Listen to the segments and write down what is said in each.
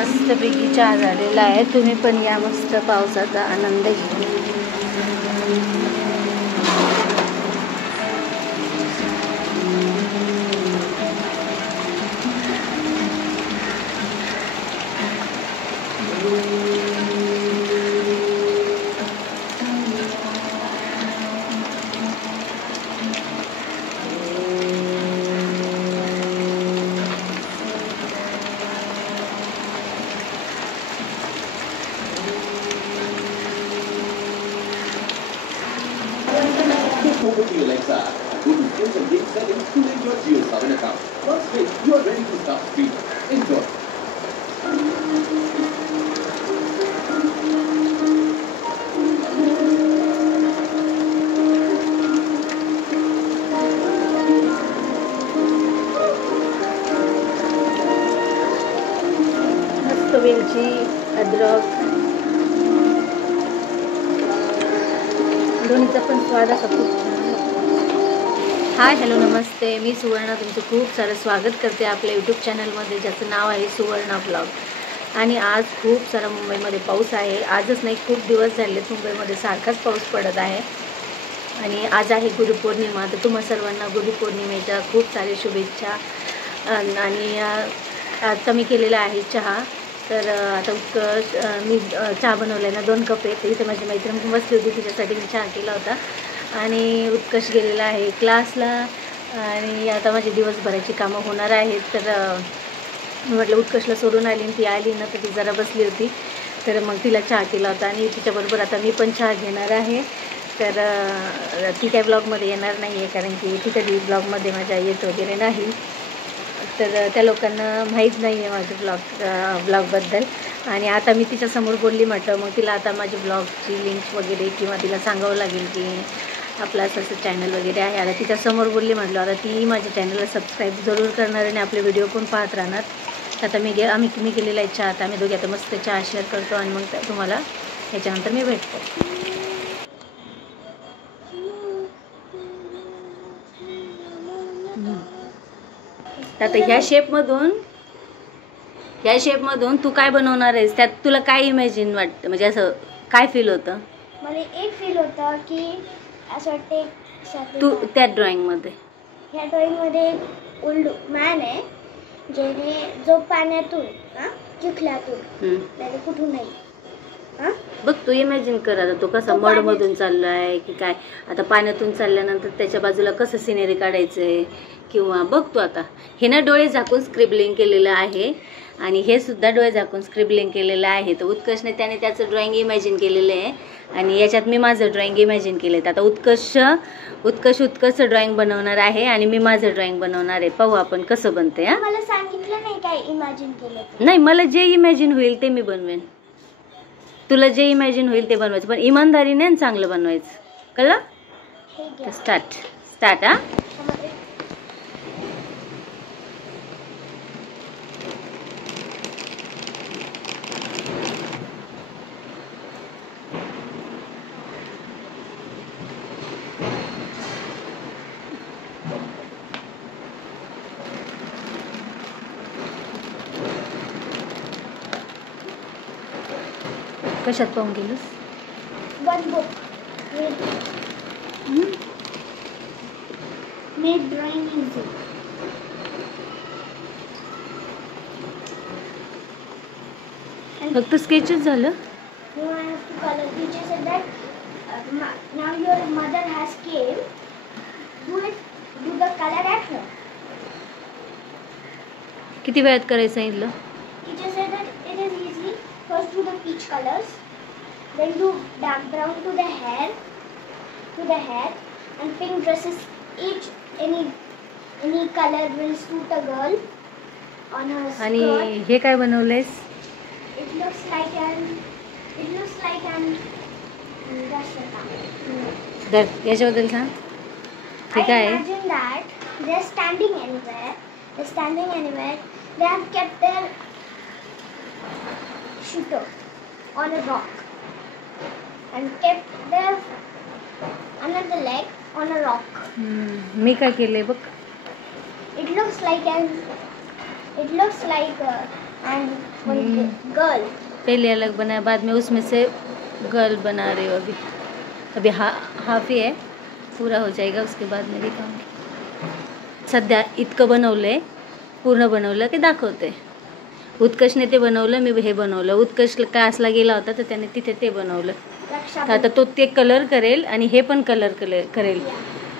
मस्तपैकी चहा झालेला आहे. तुम्ही पण या मस्त पावसाचा आनंद घ्या. Over to Alexa. Go to Skills and Game settings to link your JioSaavn account. Once clicked, you are ready to start streaming. Enjoy. मस्त वेलची, अद्रक, दोन्हीचा पण स्वाद असा खूप छान. हाय, हॅलो, नमस्ते. मी सुवर्णा तुमचं खूप सारं स्वागत करते आपल्या यूट्यूब चॅनलमध्ये, ज्याचं नाव आहे सुवर्णा ब्लॉग. आणि आज खूप सारा मुंबईमध्ये पाऊस आहे. आजच नाही, खूप दिवस झाले मुंबईमध्ये सारखाच पाऊस पडत आहे. आणि आज आहे गुरुपौर्णिमा. तर तुम्हा सर्वांना गुरुपौर्णिमेच्या खूप सारे शुभेच्छा. आणि आता मी केलेला आहे चहा. तर आता मी चहा बनवला ना 2 कप आहे. तर इथे माझी मैत्रीण बसली होती, तिच्यासाठी मी चहा केला होता. आणि उत्कर्ष गेलेला आहे क्लासला. आणि आता माझी दिवसभराची कामं होणार आहेत. तर मी म्हटलं उत्कर्षला सोडून आली आणि ती आली ना, तर ती जरा बसली होती. तर मग तिला चहा केला होता. आणि तिच्याबरोबर आता मी पण चहा घेणार आहे. तर ती काय ब्लॉगमध्ये येणार नाही आहे, कारण की ती कधी ब्लॉगमध्ये माझ्या येत वगैरे नाही. तर त्या लोकांना माहीत नाही आहे माझं ब्लॉगबद्दल. आणि आता मी तिच्यासमोर बोलली म्हटलं, मग तिला आता माझी ब्लॉगची लिंक वगैरे किंवा तिला सांगावं लागेल की आपलं असं चॅनल वगैरे आहे. आता तिच्यासमोर बोलली म्हटलं, आता ती माझ्या चॅनलला सबस्क्राईब जरूर करणार आणि आपले व्हिडिओ पण पाहत राहणार. आता मी केलेला आहे चहा. आता आम्ही दोघे आता मस्त चहा शेअर करतो आणि मग तुम्हाला ह्याच्यानंतर मी भेटतो. आता ह्या शेपमधून तू काय बनवणार आहेस? त्यात तुला काय इमॅजिन वाटतं, म्हणजे असं काय फील होतं? मला एक फील होतं की असं वाटते तू त्या ड्रॉइंगमध्ये, ह्या ड्रॉइंगमध्ये एक ओल्ड मॅन आहे, जो पाण्यातून चिखलातून नाही कुठून नाही बघ, तू इमॅजिन कर. आता तो कसा मडमधून चाललाय की काय, आता पाण्यातून चालल्यानंतर त्याच्या बाजूला कसं सिनेरी काढायचंय. किंवा बघ तू आता हे ना डोळे झाकून स्क्रिबलिंग केलेलं आहे आणि हे सुद्धा डोळे झाकून स्क्रिबलिंग केलेलं आहे. तर उत्कर्षने त्याने त्याचं ड्रॉइंग इमॅजिन केलेलं आहे आणि याच्यात मी माझं ड्रॉइंग इमॅजिन केलं आहे. आता उत्कर्ष ड्रॉइंग बनवणार आहे आणि मी माझं ड्रॉइंग बनवणार आहे. पाहू आपण कसं बनते. हा, मला सांगितलं नाही काय इमॅजिन केलं. नाही, मला जे इमॅजिन होईल ते मी बनवेन. तुला जे इमॅजिन होईल ते बनवायचं, पण इमानदारीने आणि चांगलं बनवायचं, कळलं? स्टार्ट. हा, कशात पाहून गेलोस? One book made drawing easy. फक्त स्केचेस झालं. No, I have to color. Teacher said that now your mother has came. Do the color at her. किती वेळात करायचं सांगितलं? Teacher said that it is easy. First do the peach colors, then do dark brown to the hair, and pink dresses. Each any color will suit a girl on her skirt. आणि हे काय बनवलंयस? It looks like an याच्याबद्दल सांग. ते काय आहे? I imagine that they're standing anywhere they're standing anywhere. They have kept their shooter on a rock and kept their another leg on a rock. मी काय केले बघ. It looks like an girl. पहले अलग बनाया, बाद में उसमें से गर्ल बना रही हो. अभी हाफ ही आहे, पूरा हो जाएगा उसके बाद मैं दिखाऊंगी. सध्या इतकं बनवलंय, पूर्ण बनवलं की दाखवते. उत्कर्षने ते बनवलं, मी हे बनवलं. उत्कर्ष क्लासला गेला होता तर त्याने तिथे ते बनवलं. तर आता तो ते कलर करेल आणि हे पण कलर करेल.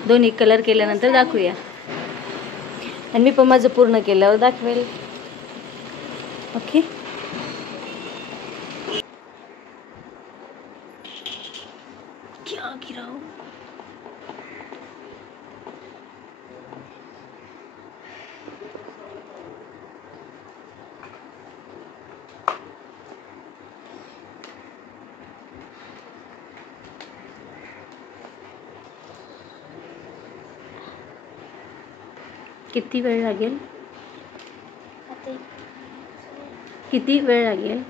दोन्ही कलर केल्यानंतर दाखवूया. आणि मी पण माझं पूर्ण केल्यावर दाखवेल. ओके. क्या गिराओ. किती वेळ लागेल? किती वेळ लागेल?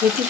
किती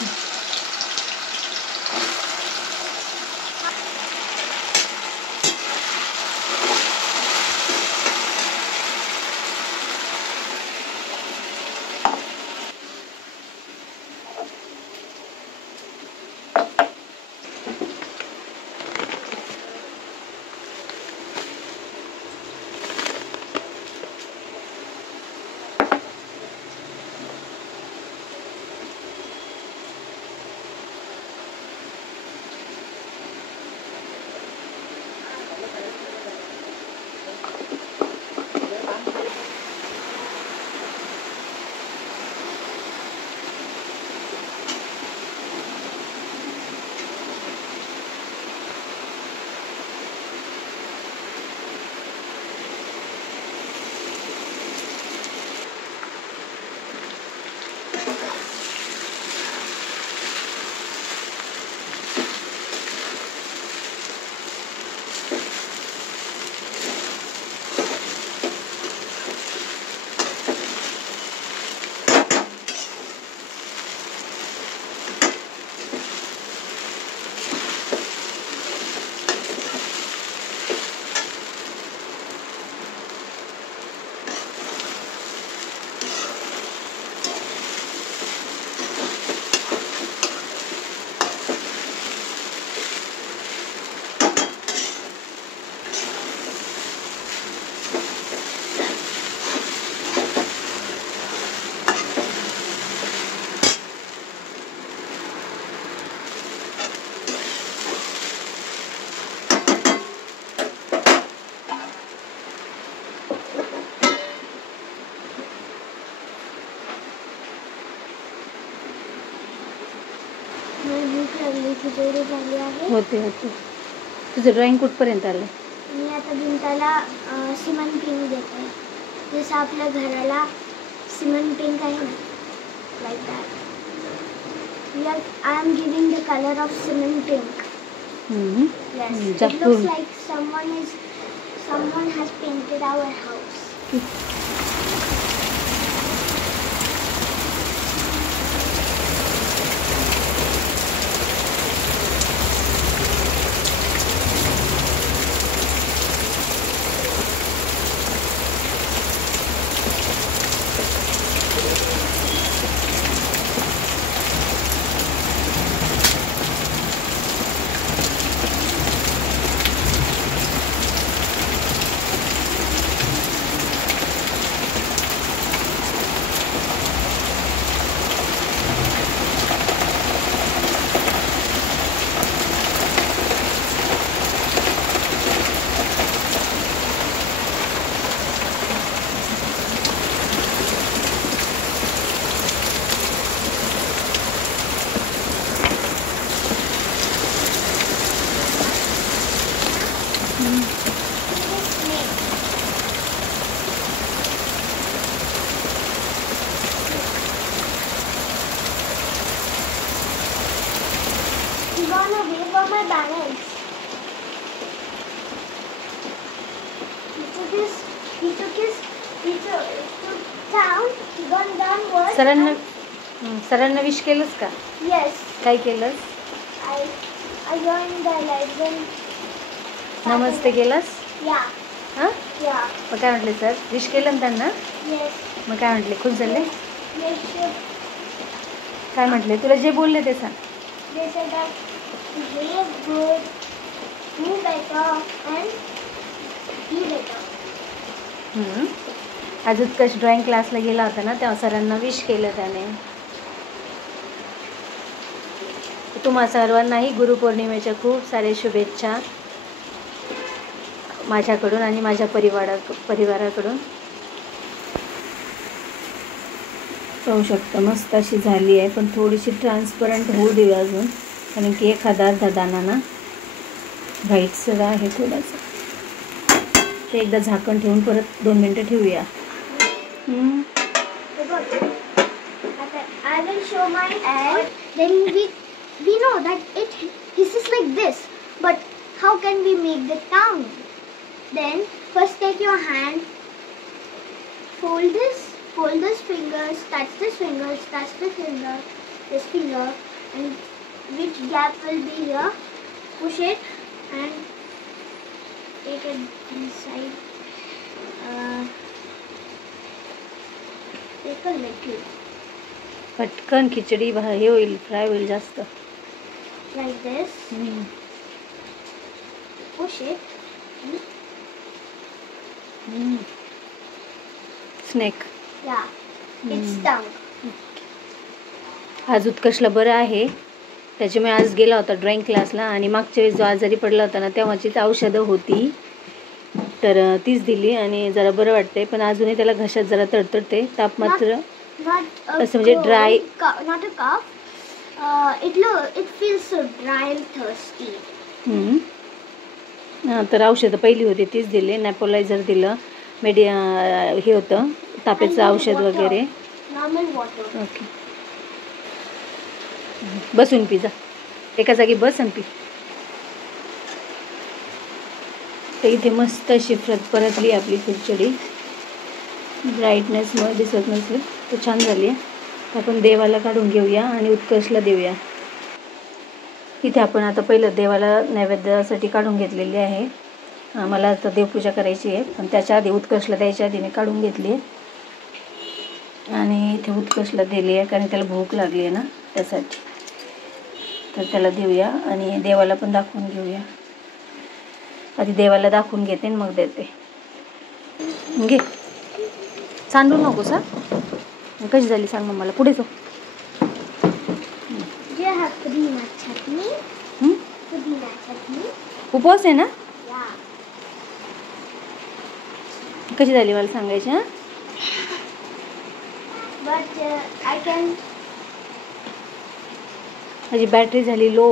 मला भूक लागली, खिचडी झाली आहे. होते तुझं ड्रॉइंग कुठपर्यंत आलं? मी आता भिंताला सिमेंट पिंक देते, जसं आपल्या घराला सिमेंट पिंक आहे ना, like that. I am giving the color of cement pink. Yes. It looks like someone has painted our house. Gone away from my balance. He took down. He gone downwards. सरांना wish केलंस का? Yes. काय केलंस? I joined the lesson. नमस्ते केलंस? Yeah. हां? Yeah. मग काय म्हटले सर? विश केलं ना त्यांना? Yes. मग काय म्हटले? खुश झाले? Yes. काय म्हटले? तुला जे बोलले ते सांग. They said that behave good, do better, and be better. आज उत्कर्ष ड्रॉइंग क्लासला गेला होता ना, तेव्हा सरांना विश केलं त्याने. तुम्हा सर्वांनाही गुरुपौर्णिमेच्या खूप सारे शुभेच्छा माझ्याकडून आणि माझ्या परिवाराकडून. पाहू शकता मस्त अशी झाली आहे, पण थोडीशी ट्रान्सपरंट होऊ देऊ अजून, कारण की एखादा अर्धा दाना ना व्हाईटसर आहे थोडासा. ते एकदा झाकण ठेवून परत 2 मिनटं ठेवूया. I will show my hand. Then we know that this is like this, but how can we make the tongue? Then first take your hand, fold this fingers, touch this fingers, touch this finger, this finger, and which gap will be here, push it and take it inside. Take a little. पटकन खिचडी हे होईल, fry होईल जास्त. Like this. Push it. Snake. Yeah. It's tongue. आज उत्कर्षला बरं आहे, त्याच्यामुळे आज गेला होता ड्रॉइंग क्लासला. आणि मागच्या वेळेस जो आजारी पडला होता ना, तेव्हाचीच औषधं होती, तर तीच दिली आणि जरा बरं वाटतंय. पण अजूनही त्याला घशात जरा तडतडते. ताप मात्र असं म्हणजे dry. Not a cough. It feels so dry and thirsty. तर औषधं पहिली होती तीच दिली. नॅपोलायझर दिलं, हे होतं तापेचं औषध वगैरे. Normal water. ओके, बसून पी जा, एका जागी बस आणि पी. तर इथे मस्त अशी परतली आपली खिचडी. ब्राईटनेसमुळे दिसत नसलं तर छान झाली आहे. आपण देवाला काढून घेऊया आणि उत्कर्षला देऊया. इथे आपण आता पहिलं देवाला नैवेद्यासाठी काढून घेतलेली आहे. मला आता देवपूजा करायची आहे, पण त्याच्या आधी उत्कर्षला द्यायच्या आधी मी काढून घेतली आहे आणि इथे उत्कर्षला दिली आहे, कारण त्याला भूक लागली आहे ना त्यासाठी. तर त्याला देऊया आणि देवाला पण दाखवून घेऊया. आधी देवाला दाखवून घेते आणि मग देते. घे, सांडू नको सा. कशी झाली सांग मग मला. पुढे जाऊ. उपवास आहे ना. कशी झाली मला सांगायची. हां, माझी बॅटरी झाली लो.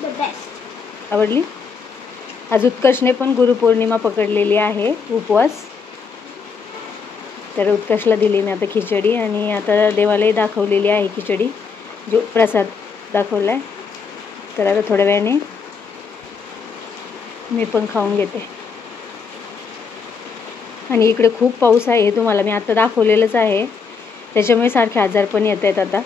The best. आवडली. आज उत्कर्षने पण गुरुपौर्णिमा पकडलेली आहे, उपवास. तर उत्कर्षला दिली मी आता खिचडी आणि आता देवालाही दाखवलेली आहे खिचडी, जो प्रसाद दाखवला आहे. तर आता थोड्या वेळाने मी पण खाऊन घेते. आणि इकडे खूप पाऊस आहे, तुम्हाला मी आता दाखवलेलंच आहे, त्याच्यामुळे सारखे आजार पण येत आहेत आता.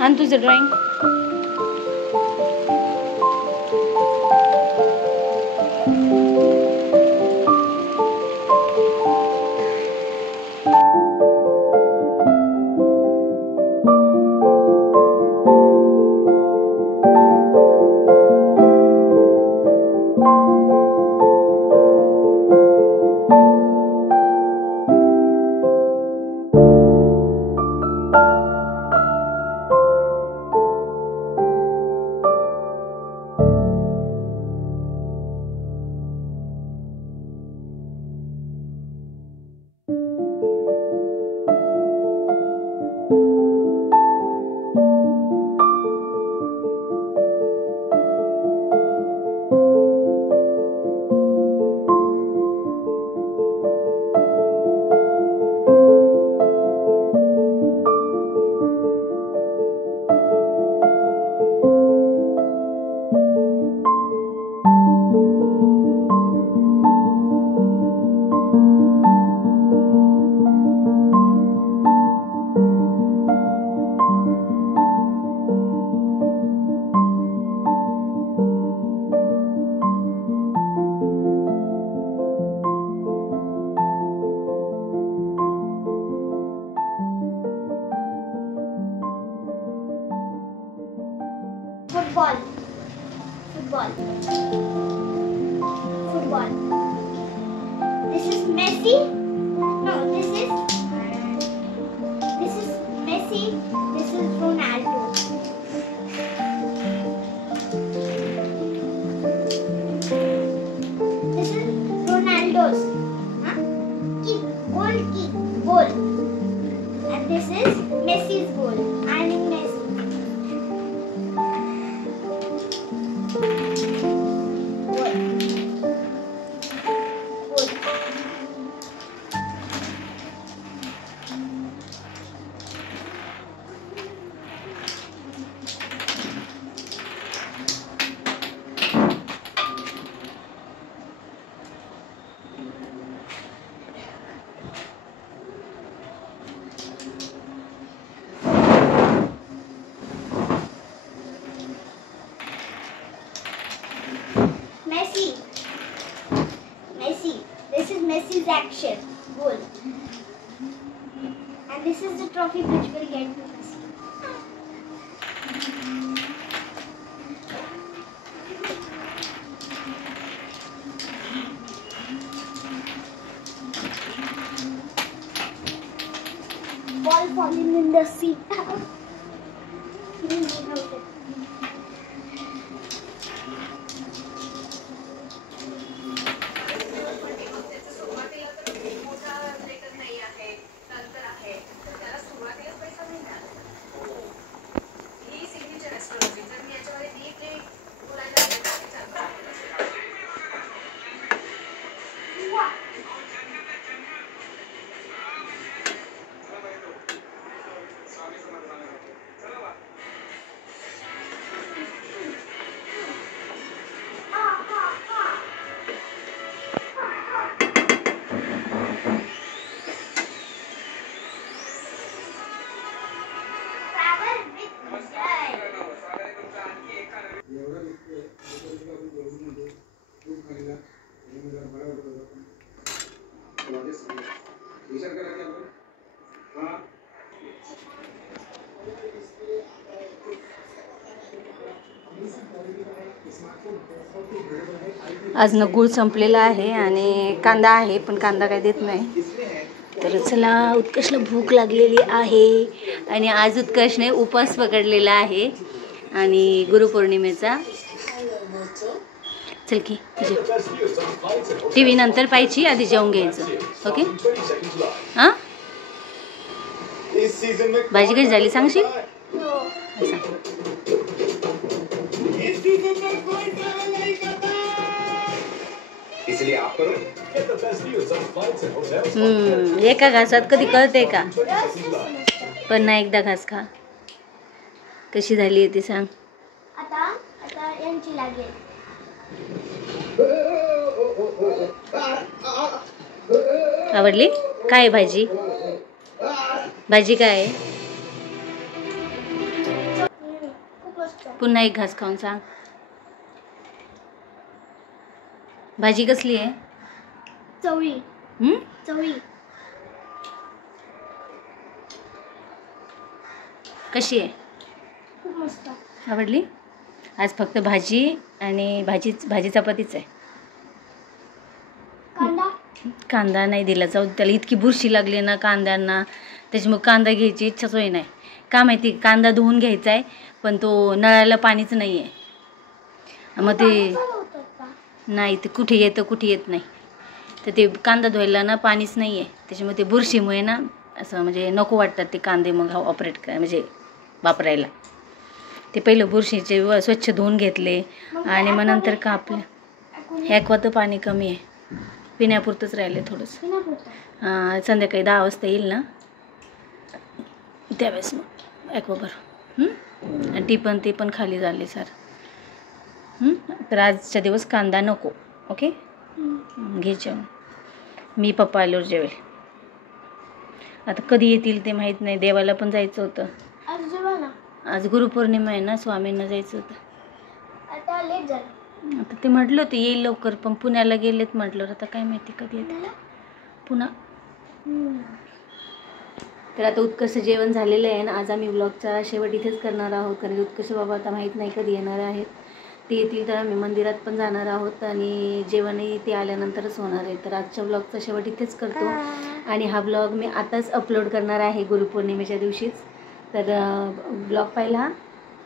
आणि तुझं drawing Football. Football. Football. This is Messi. No, this is Messi. This is Ronaldo. This is Ronaldo's. Huh? Kick. Goal. And this is Messi's goal. I am Messi. Messi. This is Messi's action goal. And this is the trophy which will get to Messi. Ball falling in the sea. आज न गूळ संपलेला आहे आणि कांदा आहे, पण कांदा काही देत नाही. तर चला, उत्कर्षला भूक लागलेली आहे आणि आज उत्कर्षने उपवास पकडलेला आहे आणि गुरुपौर्णिमेचा. चल की टी व्ही नंतर पाहायची, आधी जेवून घ्यायचं. ओके. हां, भाजी कशी झाली सांगशील? एका घासात कधी कळते का? पण ना एकदा घास खा. कशी झाली आहे ती सांग. आता यांची लागेल. आवडली? काय भाजी? भाजी काय आहे? खूप मस्त. पुन्हा एक घास खाऊन सांग. भाजी कसली आहे? चवळी. हम्म? चवळी. कशी आहे? खूप मस्त. आवडली? आज फक्त भाजी आणि भाजी चपातीच आहे. कांदा. कांदा नाही दिला जाऊ, त्याला इतकी बुरशी लागली ना कांद्यांना, त्याच्यामुळे कांदा घ्यायची इच्छाच होई नाही. का माहिती, कांदा धुवून घ्यायचा आहे पण तो नळाला पाणीच नाही आहे. मग ते नाही, ते कुठे येतं कुठे येत नाही. तर ते कांदा धुवायला ना पाणीच नाही आहे, त्याच्यामुळे ते बुरशीमुळे ना असं म्हणजे नको वाटतात ते कांदे मग ऑपरेट करायला म्हणजे वापरायला. ते पहिलं बुरशीचे स्वच्छ धुवून घेतले आणि मग नंतर कापले. ॲक्वाचं पाणी कमी आहे, पिण्यापुरतंच राहिले थोडंसं. संध्याकाळी 10 वाजता येईल ना त्यावेळेस मग ॲक्वा भरू. आणि ते पण खाली झाले सर. तर आजच्या दिवस कांदा नको. ओके, घे जेवण. मी पप्पा आल्यावर जेवेल. आता कधी येतील ते माहीत नाही. देवाला पण जायचं होतं. आज गुरुपौर्णिमा आहे ना, स्वामींना जायचं होतं. आता लेट झालं. आता ते म्हटलं होतं येईल लवकर, पण पुण्याला गेलेत म्हटलं. आता काय माहिती कधी येते पुन्हा. तर आता उत्कर्ष जेवण झालेलं आहे ना. आज आम्ही व्लॉगचा शेवट इथेच करणार आहोत, कारण उत्कर्ष बाबा आता माहीत नाही कधी येणार आहेत. ते येतील तर आम्ही मंदिरात पण जाणार आहोत आणि जेवणही ते आल्यानंतरच होणार आहे. तर आजच्या व्लॉगचा शेवट इथेच करतो आणि हा व्लॉग मी आताच अपलोड करणार आहे गुरुपौर्णिमेच्या दिवशीच. तर व्लॉग पाहायला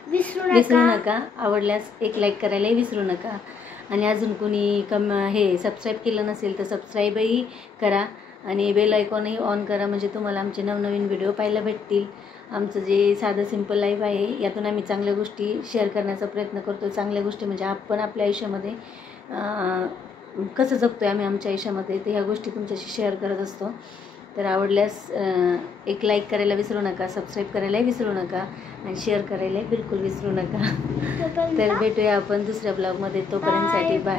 विसरू नका. आवडल्यास एक लाईक करायलाही विसरू नका. आणि अजून कोणी सबस्क्राईब केलं नसेल तर सबस्क्राईबही करा आणि बेल आयकॉनही ऑन करा, म्हणजे तुम्हाला आमचे नवनवीन व्हिडिओ पाहायला भेटतील. आमचं जे साधं सिंपल लाईफ आहे यातून आम्ही चांगल्या गोष्टी शेअर करण्याचा प्रयत्न करतो. चांगल्या गोष्टी म्हणजे आपण आपल्या आयुष्यामध्ये कसं जगतो आहे आम्ही आमच्या आयुष्यामध्ये, तर ह्या गोष्टी तुमच्याशी शेअर करत असतो. तर आवडल्यास एक लाईक करायला विसरू नका, सबस्क्राईब करायलाही विसरू नका आणि शेअर करायलाही बिलकुल विसरू नका. तर भेटूया आपण दुसऱ्या ब्लॉगमध्ये. तोपर्यंतसाठी बाय.